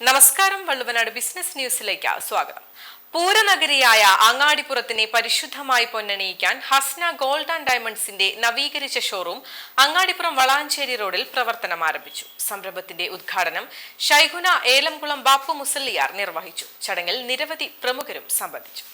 നമസ്കാരം വള്ളുവനാട് ബിസിനസ് ന്യൂസിലേക്ക് സ്വാഗതം. പൂരനഗരിയായ അങ്ങാടിപ്പുറത്തിനെ പരിശുദ്ധമായി പൊന്നണിയിക്കാൻ ഹസ്ന ഗോൾഡ് ആൻഡ് ഡയമണ്ട്സിന്റെ നവീകരിച്ച ഷോറൂം അങ്ങാടിപ്പുറം വളാഞ്ചേരി റോഡിൽ പ്രവർത്തനം ആരംഭിച്ചു. സംരംഭത്തിന്റെ ഉദ്ഘാടനം ഷൈഹുന ഏലംകുളം ബാപ്പു മുസല്ലിയാർ നിർവഹിച്ചു. ചടങ്ങിൽ നിരവധി പ്രമുഖരും സംബന്ധിച്ചു.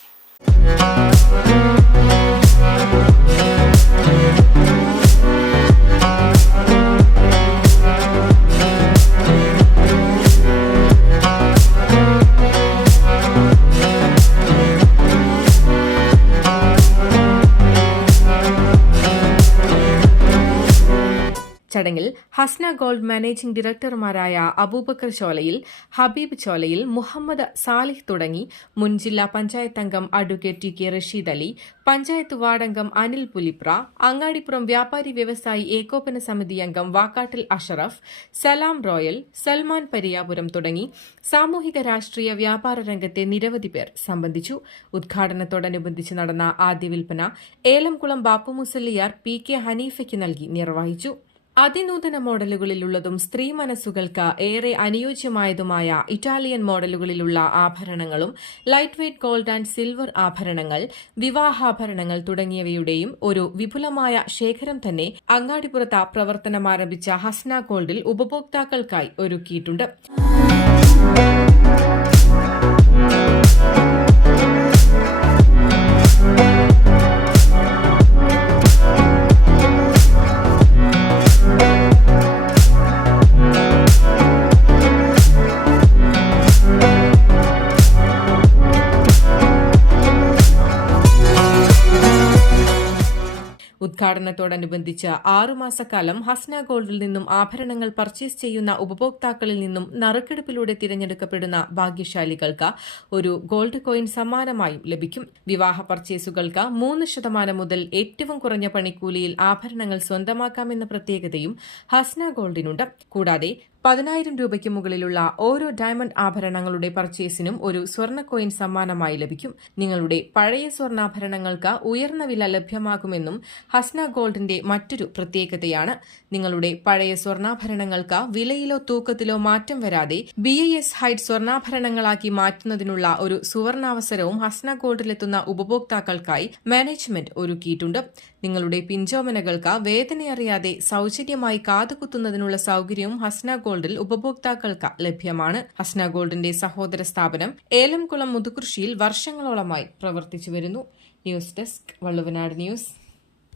ചടങ്ങിൽ ഹസ്ന ഗോൾഡ് മാനേജിംഗ് ഡയറക്ടർമാരായ അബൂബക്കർ ചോലയിൽ ഹബീബ് ചോലയിൽ മുഹമ്മദ് സാലിഹ് തുടങ്ങി മുൻ ജില്ലാ പഞ്ചായത്ത് അംഗം advocate T K Rasheed Ali panchayat വാർഡംഗം അനിൽ പുലിപ്ര അങ്ങാടിപ്പുറം വ്യാപാരി വ്യവസായി ഏകോപന സമിതി അംഗം വാക്കാട്ടിൽ അഷറഫ് സലാം റോയൽ സൽമാൻ പരിയാപുരം തുടങ്ങി സാമൂഹിക രാഷ്ട്രീയ വ്യാപാര രംഗത്തെ നിരവധി പേർ സംബന്ധിച്ചു. ഉദ്ഘാടനത്തോടനുബന്ധിച്ച് നടന്ന ആദ്യ വിൽപ്പന ഏലംകുളം ബാപ്പു മുസല്ലിയാർ പി കെ ഹനീഫയ്ക്ക് നൽകി നിർവഹിച്ചു. അതിനൂതന മോഡലുകളിലുള്ളതും സ്ത്രീ മനസ്സുകൾക്ക് ഏറെ അനുയോജ്യമായതുമായ ഇറ്റാലിയൻ മോഡലുകളിലുള്ള ആഭരണങ്ങളും light weight gold and silver ആഭരണങ്ങൾ വിവാഹാഭരണങ്ങൾ തുടങ്ങിയവയുടെയും ഒരു വിപുലമായ ശേഖരം തന്നെ അങ്ങാടിപ്പുറത്ത് പ്രവർത്തനം ആരംഭിച്ച ഹസ്ന ഗോൾഡിൽ ഉപഭോക്താക്കൾക്കായി ഒരുക്കിയിട്ടുണ്ട്. ഉദ്ഘാടനത്തോടനുബന്ധിച്ച് ആറുമാസക്കാലം ഹസ്ന ഗോൾഡിൽ നിന്നും ആഭരണങ്ങൾ പർച്ചേസ് ചെയ്യുന്ന ഉപഭോക്താക്കളിൽ നിന്നും നറുക്കെടുപ്പിലൂടെ തിരഞ്ഞെടുക്കപ്പെടുന്ന ഭാഗ്യശാലികൾക്ക് ഒരു ഗോൾഡ് കോയിൻ സമ്മാനമായും ലഭിക്കും. വിവാഹ പർച്ചേസുകൾക്ക് മൂന്ന് ശതമാനം മുതൽ ഏറ്റവും കുറഞ്ഞ പണിക്കൂലിയിൽ ആഭരണങ്ങൾ സ്വന്തമാക്കാമെന്ന പ്രത്യേകതയും ഹസ്ന ഗോൾഡിനുണ്ട്. കൂടാതെ പതിനായിരം രൂപയ്ക്ക് മുകളിലുള്ള ഓരോ ഡയമണ്ട് ആഭരണങ്ങളുടെ പർച്ചേസിനും ഒരു സ്വർണ കോയിൻ സമ്മാനമായി ലഭിക്കും. നിങ്ങളുടെ പഴയ സ്വർണാഭരണങ്ങൾക്ക് ഉയർന്ന വില ലഭ്യമാകുമെന്നും ഹസ്ന ഗോൾഡിന്റെ മറ്റൊരു പ്രത്യേകതയാണ്. നിങ്ങളുടെ പഴയ സ്വർണാഭരണങ്ങൾക്ക് വിലയിലോ തൂക്കത്തിലോ മാറ്റം വരാതെ ബി ഐ എസ് ഹൈറ്റ് സ്വർണാഭരണങ്ങളാക്കി മാറ്റുന്നതിനുള്ള ഒരു സുവർണാവസരവും ഹസ്ന ഗോൾഡിലെത്തുന്ന ഉപഭോക്താക്കൾക്കായി മാനേജ്മെന്റ് ഒരുക്കിയിട്ടുണ്ട്. നിങ്ങളുടെ പിഞ്ചോമനകൾക്ക് വേദനയറിയാതെ സൌജന്യമായി കാതുകുത്തുന്നതിനുള്ള സൌകര്യവും ഹസ്ന ഗോൾഡിൽ ഉപഭോക്താക്കൾക്ക് ലഭ്യമാണ്. ഹസ്ന ഗോൾഡിന്റെ സഹോദര സ്ഥാപനം ഏലംകുളം മുതുകൃഷിയിൽ വർഷങ്ങളോളമായി പ്രവർത്തിച്ചു വരുന്നു. News desk Valluvanad news.